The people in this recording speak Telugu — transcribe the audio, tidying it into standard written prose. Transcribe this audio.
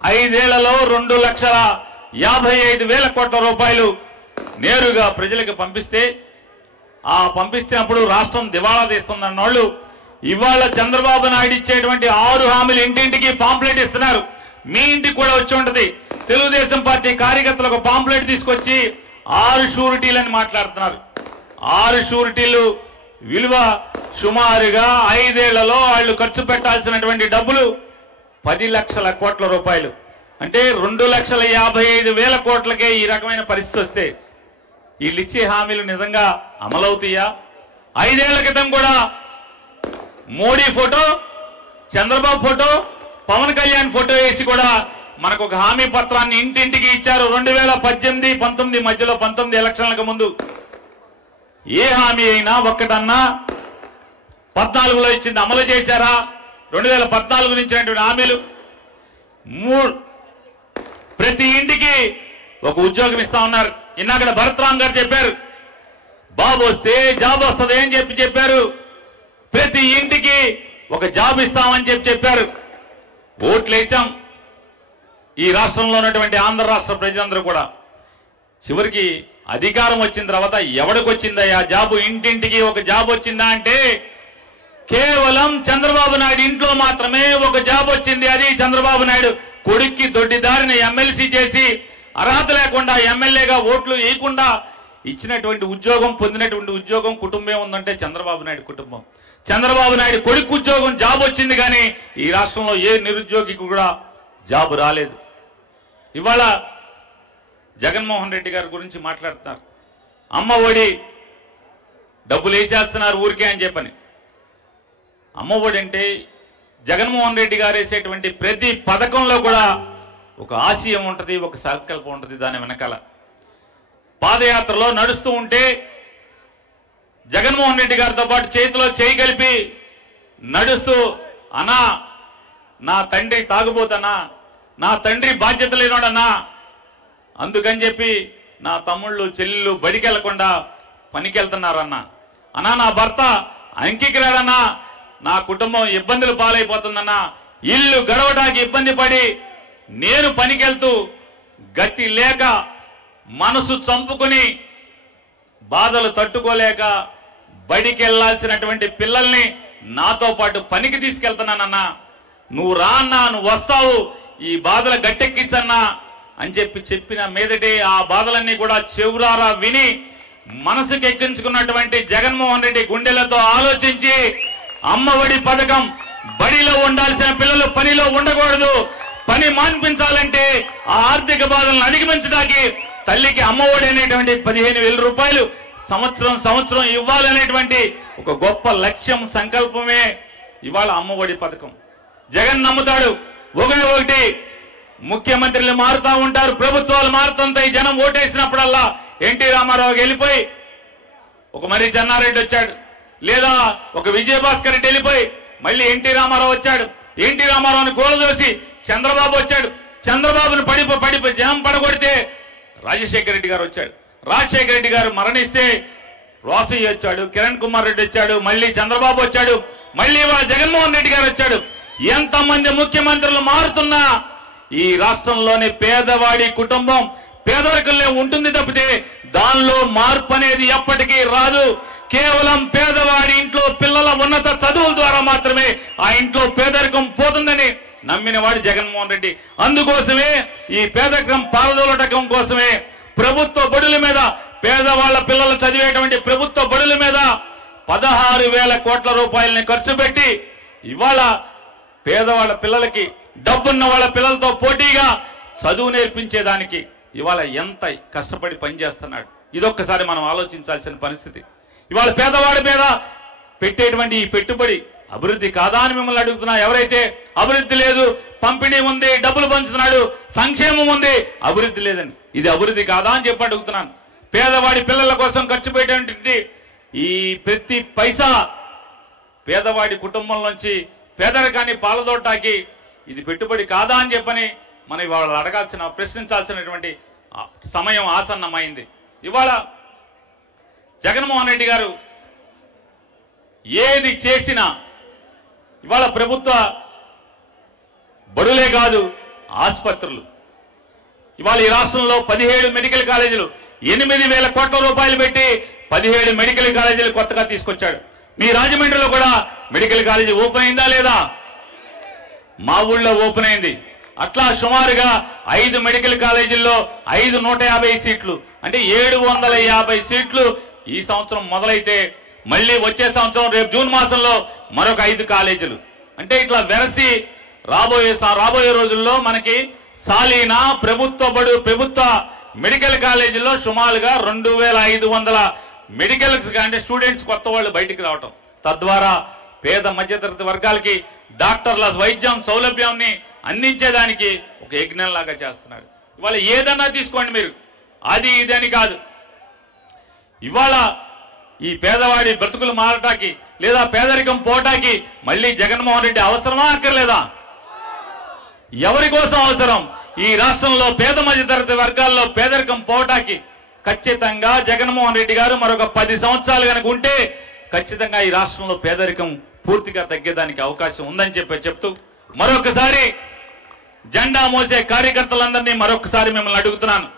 5 ఏళ్లలో 2,55,000 కోట్ల రూపాయలు నేరుగా ప్రజలకు పంపిస్తే పంపించినప్పుడు రాష్ట్రం దివాళా తీస్తుందన్న వాళ్ళు ఇవాళ చంద్రబాబు నాయుడు ఇచ్చేటువంటి 6 హామీలు ఇంటింటికి పాంప్లెట్ ఇస్తున్నారు. మీ ఇంటికి కూడా వచ్చి ఉంటది. తెలుగుదేశం పార్టీ కార్యకర్తలు ఒక పాంప్లెట్ తీసుకొచ్చి 6 షూరిటీలని మాట్లాడుతున్నారు. 6 షూరిటీలు విలువ సుమారుగా 5 ఏళ్లలో వాళ్ళు ఖర్చు పెట్టాల్సినటువంటి డబ్బులు 10 లక్షల కోట్ల రూపాయలు. అంటే 2,55,000 కోట్లకే ఈ రకమైన పరిస్థితి వస్తే వీళ్ళు ఇచ్చే హామీలు నిజంగా అమలవుతాయా? 5 ఏళ్ల క్రితం కూడా Modi photo, Chandrababu photo, Pawan Kalyan photo వేసి కూడా మనకు ఒక హామీ పత్రాన్ని ఇంటింటికి ఇచ్చారు. 2018-19 మధ్యలో 19 ఎలక్షన్లకు ముందు ఏ హామీ అయినా ఒక్కటన్నా 14లో ఇచ్చింది అమలు చేశారా? 2014 నుంచి హామీలు ప్రతి ఇంటికి ఒక ఉద్యోగం ఇస్తా ఉన్నారు. ఇన్నాక భరత్రామ్ గారు చెప్పారు, బాబు వస్తే జాబ్ వస్తుంది అని చెప్పారు. ప్రతి ఇంటికి ఒక జాబ్ ఇస్తామని చెప్పారు. ఓట్లు వేసాం. ఈ రాష్ట్రంలో ఉన్నటువంటి ఆంధ్ర రాష్ట్ర ప్రజలందరూ కూడా చివరికి అధికారం వచ్చిన తర్వాత ఎవడికి వచ్చిందయ్యా జాబు? ఇంటింటికి ఒక జాబ్ వచ్చిందా అంటే కేవలం చంద్రబాబు నాయుడు ఇంట్లో మాత్రమే ఒక జాబ్ వచ్చింది. అది చంద్రబాబు నాయుడు కొడుక్కి దొడ్డిదారిని ఎమ్మెల్సీ చేసి అర్హత లేకుండా ఎమ్మెల్యేగా ఓట్లు వేయకుండా ఇచ్చినటువంటి ఉద్యోగం, పొందినటువంటి ఉద్యోగం కుటుంబం ఉందంటే చంద్రబాబు నాయుడు కుటుంబం. చంద్రబాబు నాయుడు కొడుకు ఉద్యోగం జాబ్ వచ్చింది, కానీ ఈ రాష్ట్రంలో ఏ నిరుద్యోగికి కూడా జాబ్ రాలేదు. ఇవాళ జగన్మోహన్ రెడ్డి గారి గురించి మాట్లాడుతున్నారు. అమ్మ ఒడి డబ్బులు వేసేస్తున్నారు ఊరికే అని చెప్పని. అమ్మ ఒడి అంటే జగన్మోహన్ రెడ్డి గారు వేసేటువంటి ప్రతి పథకంలో కూడా ఒక ఆశయం ఉంటుంది, ఒక సంకల్పం ఉంటుంది. దాని వెనకాల పాదయాత్రలో నడుస్తూ ఉంటే జగన్మోహన్ రెడ్డి గారితో పాటు చేతిలో చేయి కలిపి నడుస్తూ, అన్నా నా తండ్రి తాగుబోతన్నా, నా తండ్రి బాధ్యత లేనోడన్నా, అందుకని చెప్పి నా తమ్ముళ్ళు చెల్లెళ్ళు బడికెళ్లకుండా పనికెళ్తున్నారన్నా, అన్నా నా భర్త అంకికి రాడన్నా, నా కుటుంబం ఇబ్బందులు పాలైపోతుందన్నా, ఇల్లు గడవడానికి ఇబ్బంది పడి నేను పనికెళ్తూ గతి లేక మనసు చంపుకుని బాధలు తట్టుకోలేక బడికి వెళ్లాల్సినటువంటి పిల్లల్ని నాతో పాటు పనికి తీసుకెళ్తున్నానన్నా, నువ్వు రా అన్నా, నువ్వు వస్తావు, ఈ బాధల గట్టెక్కించన్నా అని చెప్పిన మీదటే ఆ బాధలన్నీ కూడా చెవురారా విని మనసుకు ఎక్కించుకున్నటువంటి జగన్మోహన్ రెడ్డి గుండెలతో ఆలోచించి అమ్మఒడి పథకం, బడిలో ఉండాల్సిన పిల్లలు పనిలో ఉండకూడదు, పని మాన్పించాలంటే ఆ ఆర్థిక బాధలను అధిగమించడానికి తల్లికి అమ్మఒడి అనేటువంటి 15,000 రూపాయలు సంవత్సరం ఇవ్వాలనేటువంటి ఒక గొప్ప లక్ష్యం, సంకల్పమే ఇవాళ అమ్మఒడి పథకం. జగన్ నమ్ముతాడు ఒకటి, ముఖ్యమంత్రులు మారుతా ఉంటారు, ప్రభుత్వాలు మారుతుంటాయి. జనం ఓటేసినప్పుడల్లా ఎన్టీ రామారావుకి వెళ్ళిపోయి ఒక మరి చెన్నారెడ్డి వచ్చాడు, లేదా ఒక విజయభాస్కర్ రెడ్డి వెళ్ళిపోయి మళ్ళీ ఎన్టీ రామారావు వచ్చాడు. ఎన్టీ రామారావుని గోలదోసి చంద్రబాబు వచ్చాడు. చంద్రబాబుని పడిపోయి జనం పడగొడితే రాజశేఖర రెడ్డి గారు వచ్చాడు. రాజశేఖర రెడ్డి గారు మరణిస్తే రోసయ్య వచ్చాడు, కిరణ్ కుమార్ రెడ్డి వచ్చాడు, మళ్ళీ చంద్రబాబు వచ్చాడు, మళ్ళీ జగన్మోహన్ రెడ్డి గారు వచ్చాడు. ఎంతమంది ముఖ్యమంత్రులు మారుతున్నా ఈ రాష్ట్రంలోని పేదవాడి కుటుంబం పేదరికంలో ఉంటుంది తప్పితే దానిలో మార్పు అనేది ఎప్పటికీ రాదు. కేవలం పేదవాడి ఇంట్లో పిల్లల ఉన్నత చదువుల ద్వారా మాత్రమే ఆ ఇంట్లో పేదరికం పోతుందని నమ్మిన వాడు జగన్మోహన్ రెడ్డి. అందుకోసమే ఈ పేదరికం పారదోలటం కోసమే ప్రభుత్వ బడుల మీద, పేదవాళ్ల పిల్లలు చదివేటువంటి ప్రభుత్వ బడుల మీద 16,000 కోట్ల రూపాయలని ఖర్చు పెట్టి ఇవాళ పేదవాళ్ల పిల్లలకి, డబ్బున్న వాళ్ళ పిల్లలతో పోటీగా చదువు నేర్పించేదానికి ఇవాళ ఎంత కష్టపడి పనిచేస్తున్నాడు. ఇదొక్కసారి మనం ఆలోచించాల్సిన పరిస్థితి. ఇవాళ పేదవాడి మీద పెట్టేటువంటి ఈ పెట్టుబడి అభివృద్ధి కాదా అని మిమ్మల్ని అడుగుతున్నా. ఎవరైతే అభివృద్ధి లేదు, పంపిణీ ఉంది, డబ్బులు పంచుతున్నాడు, సంక్షేమం ఉంది, అభివృద్ధి లేదని, ఇది అభివృద్ధి కాదా అని చెప్పి అడుగుతున్నాను. పేదవాడి పిల్లల కోసం ఖర్చు పెట్టేటువంటి ఈ ప్రతి పైసా పేదవాడి కుటుంబం నుంచి పేదరికాన్ని పాలదోటాకి ఇది పెట్టుబడి కాదా అని చెప్పని మనం ఇవాళ అడగాల్సిన, ప్రశ్నించాల్సినటువంటి సమయం ఆసన్నమైంది. ఇవాళ జగన్మోహన్ రెడ్డి గారు ఏది చేసినా ఇవాళ ప్రభుత్వ బడులే కాదు, ఆసుపత్రులు. ఇవాళ ఈ రాష్ట్రంలో 17 మెడికల్ కాలేజీలు 8,000 కోట్ల రూపాయలు పెట్టి 17 మెడికల్ కాలేజీలు కొత్తగా తీసుకొచ్చాడు. మీ రాజమండ్రిలో కూడా మెడికల్ కాలేజీ ఓపెన్ అయిందా లేదా? మా ఊళ్ళో ఓపెన్ అయింది. అట్లా సుమారుగా 5 మెడికల్ కాలేజీల్లో 5 150 సీట్లు అంటే 750 సీట్లు ఈ సంవత్సరం మొదలైతే మళ్ళీ వచ్చే సంవత్సరం రేపు జూన్ మాసంలో మరొక 5 కాలేజీలు. అంటే ఇట్లా వెరసి రాబోయే రోజుల్లో మనకి సాలీనా ప్రభుత్వ మెడికల్ కాలేజీల్లో సుమారుగా 2,500 మెడికల్ అంటే స్టూడెంట్స్ కొత్త వాళ్ళు బయటికి రావటం, తద్వారా పేద మధ్యతరగతి వర్గాలకి డాక్టర్ల వైద్యం సౌలభ్యాన్ని అందించేదానికి ఒక యజ్ఞంలాగా చేస్తున్నాడు. ఇవాళ ఏదన్నా తీసుకోండి మీరు, అది ఇది అని కాదు. ఇవాళ ఈ పేదవాడి బ్రతుకులు మారటానికి లేదా పేదరికం పోటానికి మళ్ళీ జగన్మోహన్ రెడ్డి అవసరమా అక్కర్లేదా? ఎవరి కోసం అవసరం? ఈ రాష్ట్రంలో పేద మధ్యతరగతి వర్గాల్లో పేదరికం పోవటానికి ఖచ్చితంగా జగన్మోహన్ రెడ్డి గారు మరొక 10 సంవత్సరాలు కనుక ఉంటే ఖచ్చితంగా ఈ రాష్ట్రంలో పేదరికం పూర్తిగా తగ్గేదానికి అవకాశం ఉందని చెప్తూ మరొకసారి జెండా మోసే కార్యకర్తలందరినీ మరొకసారి మిమ్మల్ని అడుగుతున్నాను.